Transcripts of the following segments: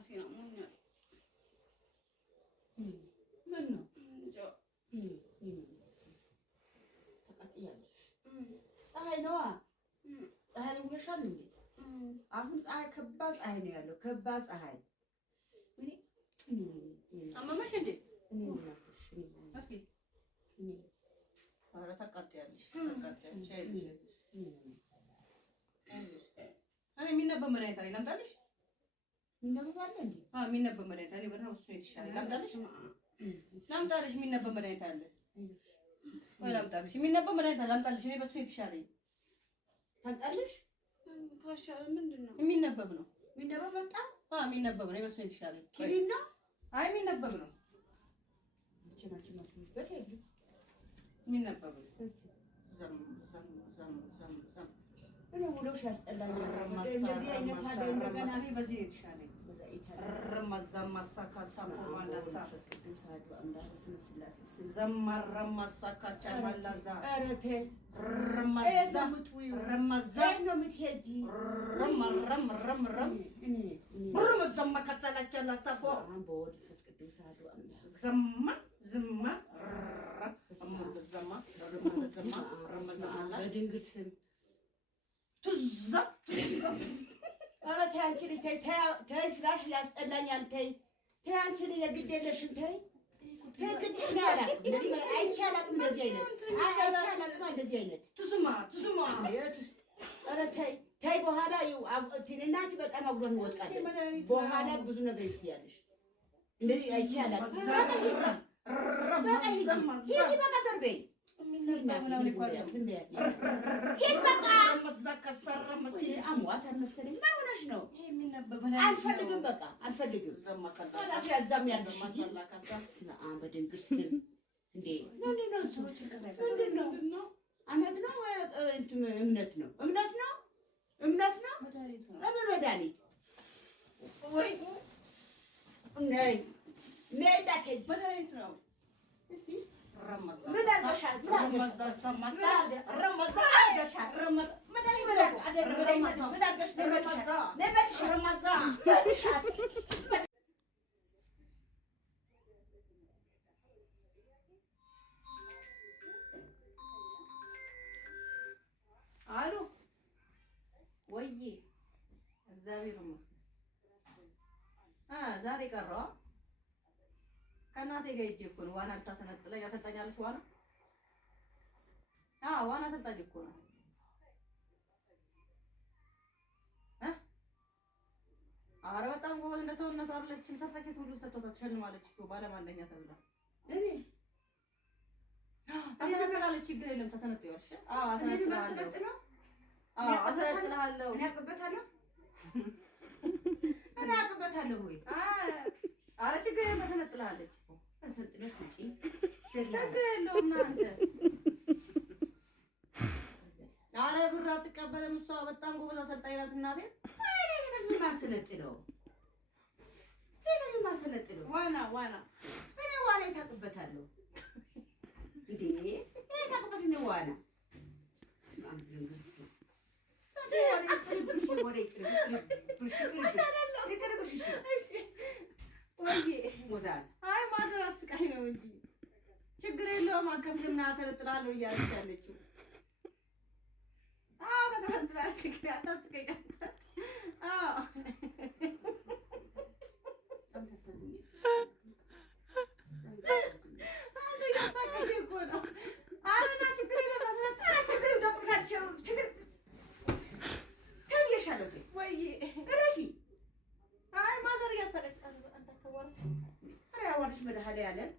ራሴን አሞኛል። ምን ነው እንጃ ተቃጥያለሽ? ፀሐይ ነዋ። ፀሐይ ላይ ውለሻል እንዴ? አሁን ፀሐይ ከባድ ፀሐይ ነው ያለው። ከባድ ፀሐይ አመመሽ እንዴ? እስኪ ኧረ ተቃጥያለሽ። እኔ የሚነበብ መድኃኒት አለኝ ላምጣልሽ? የሚነበብ አለ እንዴ? አዎ የሚነበብ መድኃኒት አለኝ። በጣም እሱ የተሻለ ላምጣልሽ? ላምጣልሽ? የሚነበብ መድኃኒት አለ ወይ? ላምጣልሽ? የሚነበብ መድኃኒት አለ ላምጣልሽ? እኔ በሱ የተሻለኝ ታምጣልሽ? ካሻለ ምንድን ነው? የሚነበብ ነው። የሚነበብ መጣ? አዎ የሚነበብ ነው። እኔ በሱ የተሻለኝ ኪኒን ነው? አይ የሚነበብ ነው። የሚነበብ ነው። ዘም እኔ ውሎሽ ያስጠላኛል። እንደዚህ አይነት ሀገር እንደገና እኔ በዚህ የተሻለኝ በድንግል ስም ቱዛ ኧረ ተይ አንቺ ልጅ ተይ ስራሽ ያስጠላኛል። ተይ አንቺ ልጅ የግድ የለሽም። ተይ ግድ ነው አላውቅም። እንደዚህ አይቼ አላውቅም። እንደዚህ አይነት አይቼ አላውቅም። እንደዚህ አይነት ትስማ ኧረ ተይ በኋላ እና አንቺ በጣም አጉረን እንወድቃለን። በኋላ ብዙ ነገር ይትያለሽ። እንደዚህ አይቼ አላውቅም። ሂጂ በቃ ዘር በይ አሟታል መሰለኝ። ምን ሆነሽ ነው? አልፈልግም፣ በቃ አልፈልግም። እዛም ያለሽ በድንግል ስም እንዴ! ምንድን ነው እሱ? ምንድን ነው? አመት ነው? እምነት ነው? እምነት ነው? ምን መድኃኒት? ወይ ነይ እንዳትሄጂ። መድኃኒት ነው። እስኪ ምን አድርገሻል? አሉ ወይዬ እግዚአብሔር ይመስገን። ዛሬ ቀረዋ ከእናቴ ጋር ሂጅ እኮ ነው። ዋና ልታሰነጥለኝ አሰልጣኛለች። ዋና አሰልጣኝ እኮ ነው። ኧረ በጣም ጎበዝ እንደ ሰውነቷ አለችም። ሰርተፊኬት ሁሉ ሰጥቷታል። ተሸልማለች እኮ ባለም አንደኛ ተብላ። ታሰነጥላለች። ችግር የለም ተሰነጥያለሽ። አሰነጥላለሁ። እኔ አቅበታለሁ ወይ? ኧረ ችግር የለም ተሰነጥላለች እኮ። ተሰንጥለሽ ውጪ ችግር የለውም። እናንተ ኧረ ብር አትቀበልም እሷ። በጣም ጎበዝ አሰልጣኝ ናት እናቴ። ማሰለጥለው ዋና እኔ ዋና የታውቅበታለሁ እንዴ? የታውቅበት እኔ ዋና አይ ማዘር አስቃኝ ነው እንጂ ችግር የለውም። አከፍልና አሰለጥላለሁ እያለች ያለችው ተሰለጥላለች። ችግር አታስቀኝ። መድኃኒዓለም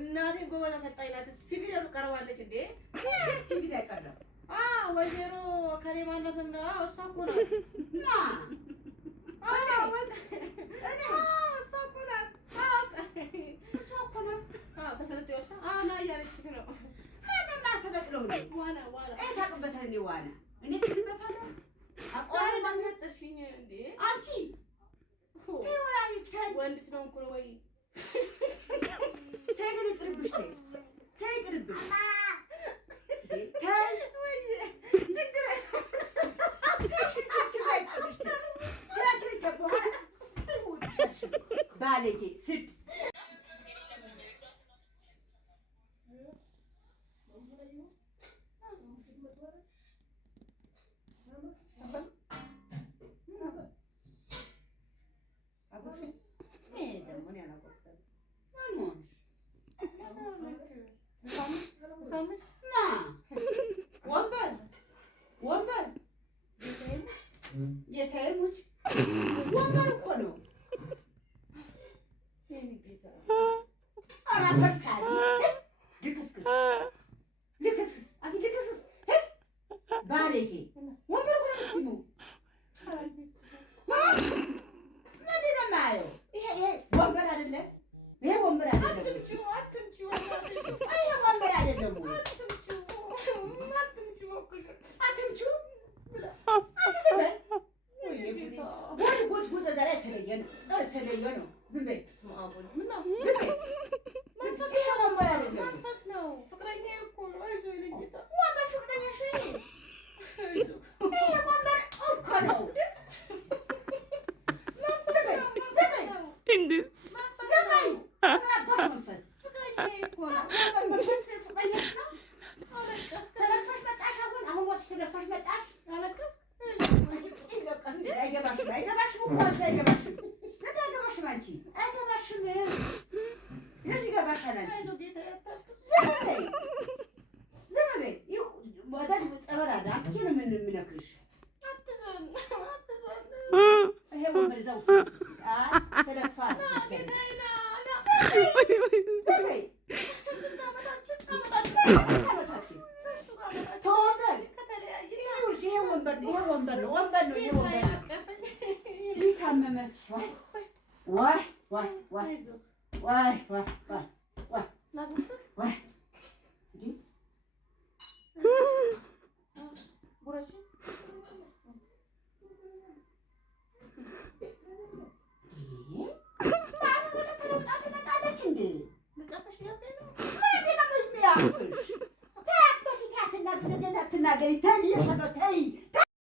እናቴ ጎበዝ አሰልጣኝ ናት። ቲቪ ላይ ቀርባለች እንዴ? ቲቪ ላይ ቀረበ። ወይዘሮ ከሬማነት እና እሷ እኮ ናት። ተሰለጥዮሽ ና እያለችህ ነው። ማሰለጥለው ዋና ታውቅበታለህ? ዋና እኔ ትልበታለሁ። ዛሬ ማስመጠርሽኝ እንዴ አንቺ? ወንድ ስለሆንኩ ነው ወይ? ተይ ግን ይቅርብሽ። ተይ ይቅርብሽ። ችግር ባለጌ ስድ ወንበር ጌታዬ ሙች ወንበር እኮ ነው። ኧረ ፈርሳሪ ልክስክስ ልክስክስ አዚ ልክስክስ ህስ ባለጌ ወንበር እኮ ነው ስሙ። ምንድን ነው የማየው? ይሄ ወንበር አይደለም። ይሄ ወንበር አይደለም። አትምጪው ይሄ ወንበር አይደለም። አትምጪው አትዘበል ጉድ ዛሬ የተለየ ነው። ዝም በይ መንፈስ ወንበር አይደለም። መንፈስ ነው። ፍቅረኛዬ እኮ ነው። አይዞህ የእኔ ጌታ ወንበር ፍቅረኛሽ ይሄ ወንበር እኮ ነው። መንፈስ ፍቅረኛዬ እኮ ነው። መንፈስ ፍቅረኛሽ ነው። ተለክፈሽ መጣሽ። አሁን ወጥሽ ተለክፈሽ መጣሽ። አለቀስክ አይገባሽም እኮ አንቺ አይገባሽም። አይገባሽም አንቺ አይገባሽም። የት ይገባሻል አንቺ? ዝም በይ ወዳጅ ጸበል አለ። አንቺ ነው የምነግርሽ። ይሄ ወንበር እዛ ውስጥ ተለክፋል። ዝም በይ ይሄ ወንበር ነው። ታመመች። ዋይ አትናገሪ። ተይ